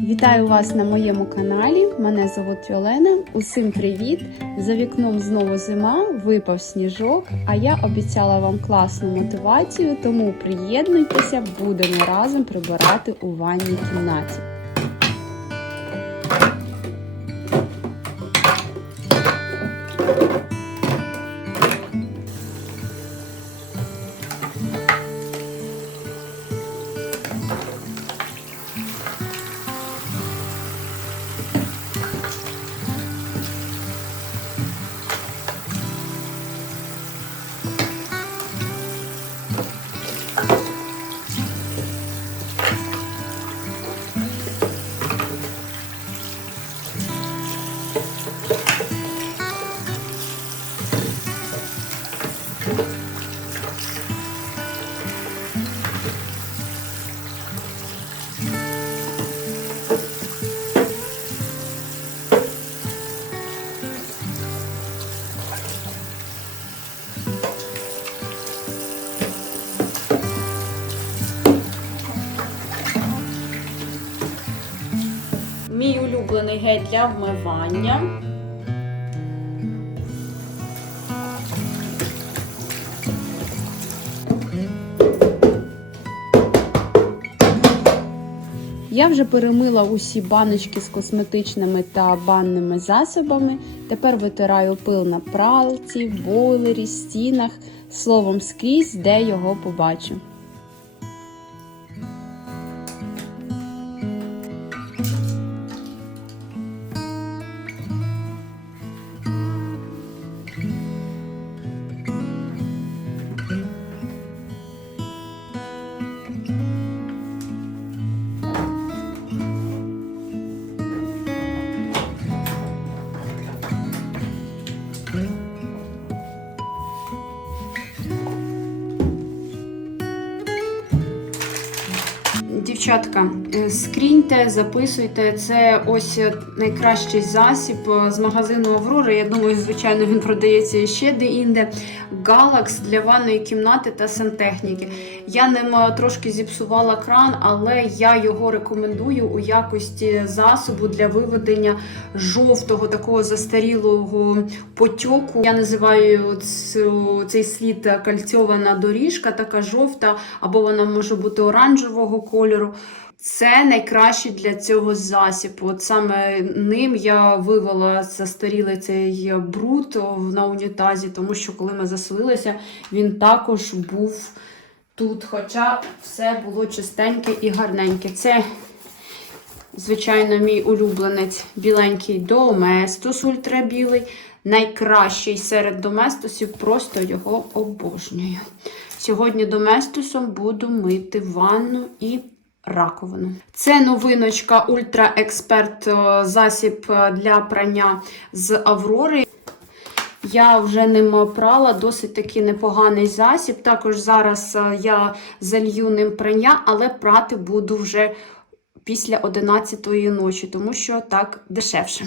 Вітаю вас на моєму каналі. Мене звуть Олена. Усім привіт! За вікном знову зима, випав сніжок. А я обіцяла вам класну мотивацію, тому приєднуйтеся, будемо разом прибирати у ванній кімнаті. Мій улюблений гель для вмивання. Я вже перемила усі баночки з косметичними та банними засобами. Тепер витираю пил на пралці, бойлері, стінах, словом скрізь, де його побачу. Дівчатка, е, скріньте, записуйте. Це ось найкращий засіб е, з магазину Аврора. Я думаю, звичайно, він продається ще де-інде. Галакс для ванної кімнати та сантехніки. Я ним е, трошки зіпсувала кран, але я його рекомендую у якості засобу для виведення жовтого такого застарілого потьоку. Я називаю цей слід кальцьована доріжка, така жовта, або вона може бути оранжевого кольору. Це найкраще для цього засіб. От саме ним я вивела застарілий цей бруд на унітазі, тому що коли ми заселилися, він також був тут. Хоча все було чистеньке і гарненьке. Це, звичайно, мій улюбленець біленький доместос ультрабілий. Найкращий серед доместосів, просто його обожнюю. Сьогодні доместосом буду мити ванну і раковину. Це новиночка Ультра Експерт е, засіб е, для прання з Аврори. Я вже ним прала досить таки непоганий засіб. Також зараз е, я залью ним прання, але прати буду вже після 11 ночі, тому що так дешевше.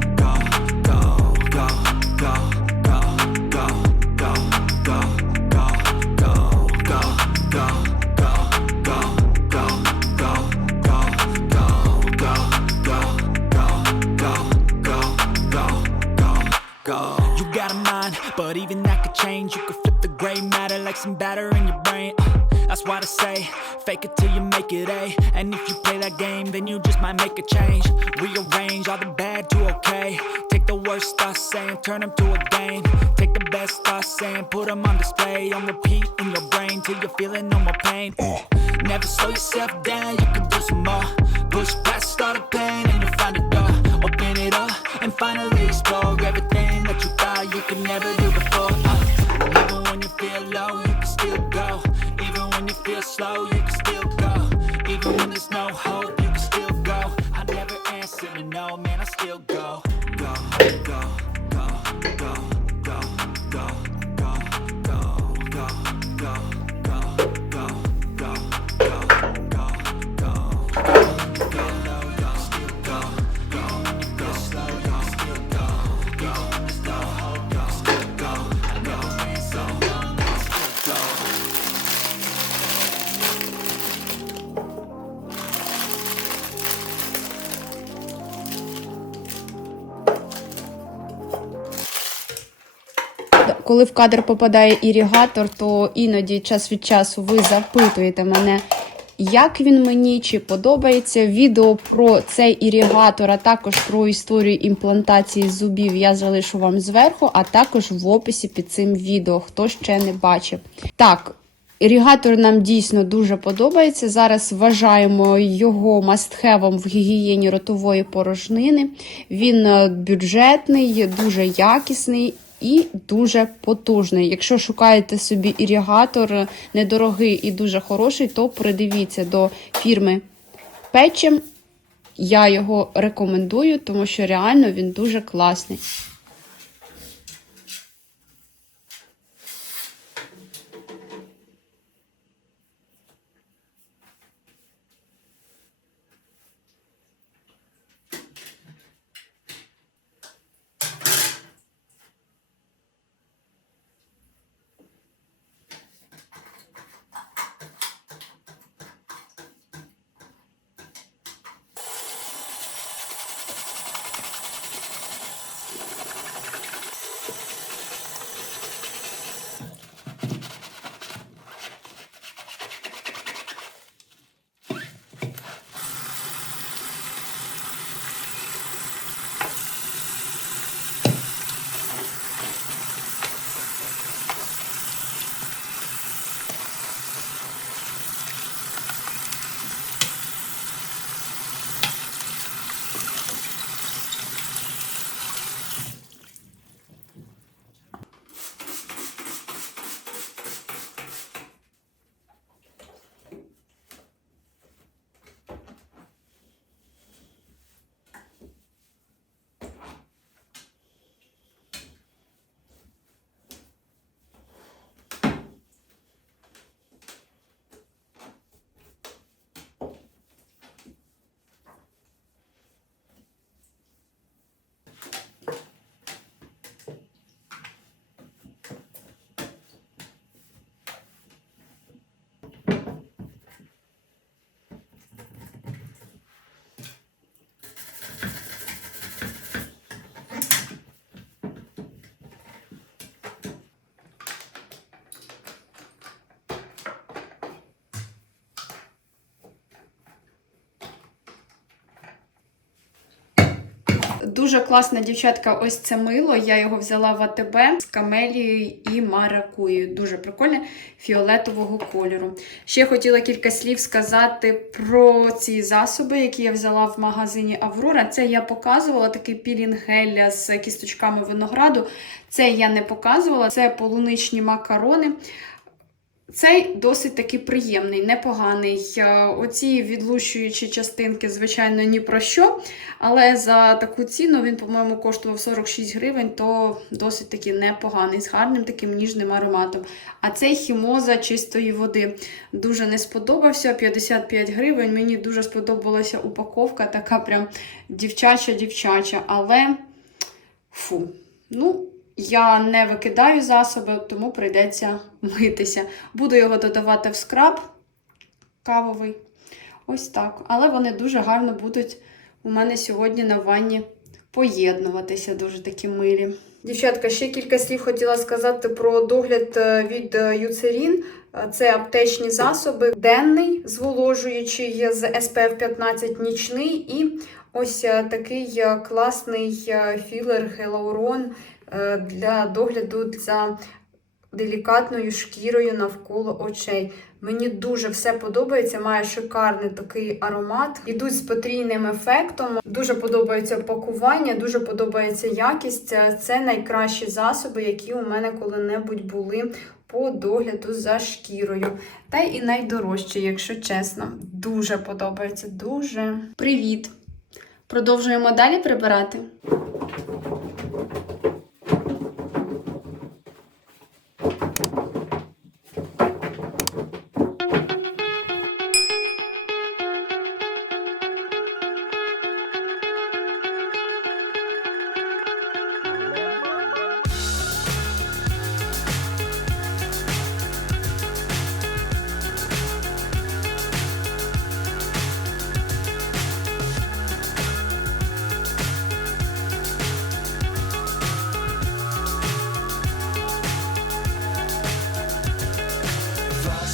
mind, but even that could change. You could flip the gray matter like some batter in your brain. Uh, that's why they say, fake it till you make it A. And if you play that game, then you just might make a change. Rearrange all the bad to okay. Take the worst thoughts saying, turn them to a game. Take the best thoughts saying, put them on display. On repeat in your brain till you're feeling no more pain. Uh, never slow yourself down, you can do some more. Push past all the pain Коли в кадр попадає ірігатор, то іноді час від часу ви запитуєте мене, як він мені, чи подобається. Відео про цей ірігатор, а також про історію імплантації зубів я залишу вам зверху, а також в описі під цим відео, хто ще не бачив. Так. Ірігатор нам дійсно дуже подобається. Зараз вважаємо його мастхевом в гігієні ротової порожнини. Він е, бюджетний, дуже якісний і дуже потужний. Якщо шукаєте собі ірігатор е, недорогий і дуже хороший, то придивіться до фірми Печем. Я його рекомендую, тому що реально він дуже класний. Дуже класна дівчатка, ось це мило. Я його взяла в АТБ з камелією і маракуєю. Дуже прикольне фіолетового кольору. Ще хотіла кілька слів сказати про ці засоби, які я взяла в магазині Аврора. Це я показувала такий пілінг гель з кісточками винограду. Це я не показувала. Це полуничні макарони. Цей досить таки приємний, непоганий. Оці відлущуючі частинки, звичайно, ні про що. Але за таку ціну він, по-моєму, коштував 46 гривень, то досить таки непоганий, з гарним таким ніжним ароматом. А цей хімоза чистої води дуже не сподобався. 55 гривень. Мені дуже сподобалася упаковка, така прям дівчача-дівчача. Але фу. Ну, я не викидаю засоби, тому прийдеться митися. Буду його додавати в скраб кавовий. Ось так. Але вони дуже гарно будуть у мене сьогодні на ванні поєднуватися, дуже такі милі. Дівчатка, ще кілька слів хотіла сказати про догляд е, від Юцерін. Е, Це аптечні засоби, денний зволожуючий з SPF 15 нічний і ось е, такий класний філер Гелаурон для догляду за делікатною шкірою навколо очей. Мені дуже все подобається, має шикарний такий аромат. Ідуть з потрійним ефектом. Дуже подобається пакування, дуже подобається якість. Це найкращі засоби, які у мене коли-небудь були по догляду за шкірою. Та і найдорожчі, якщо чесно. Дуже подобається. Дуже. Привіт! Продовжуємо далі прибирати.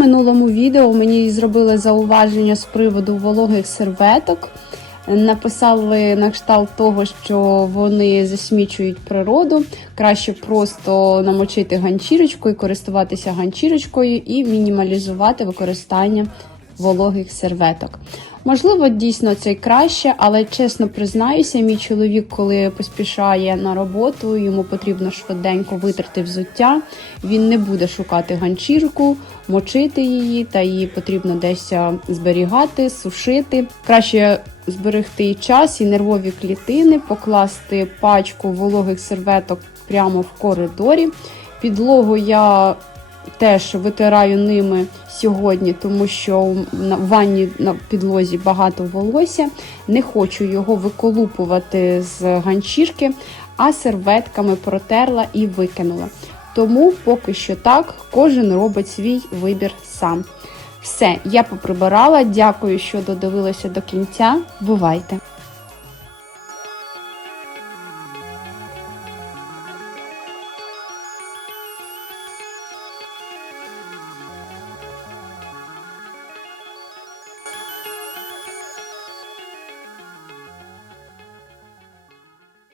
Минулому відео мені зробили зауваження з приводу вологих серветок. Написали на кшталт того, що вони засмічують природу. Краще просто намочити ганчірочку і користуватися ганчірочкою і мінімалізувати використання вологих серветок. Можливо, дійсно це краще, але чесно признаюся, мій чоловік, коли поспішає на роботу, йому потрібно швиденько витерти взуття. Він не буде шукати ганчірку, мочити її, та її потрібно десь зберігати, сушити. Краще зберегти час, і нервові клітини, покласти пачку вологих серветок прямо в коридорі. Підлогу я теж витираю ними сьогодні, тому що в ванні на підлозі багато волосся. Не хочу його виколупувати з ганчірки, а серветками протерла і викинула. Тому поки що так, кожен робить свій вибір сам. Все, я поприбирала. Дякую, що додивилися до кінця. Бувайте!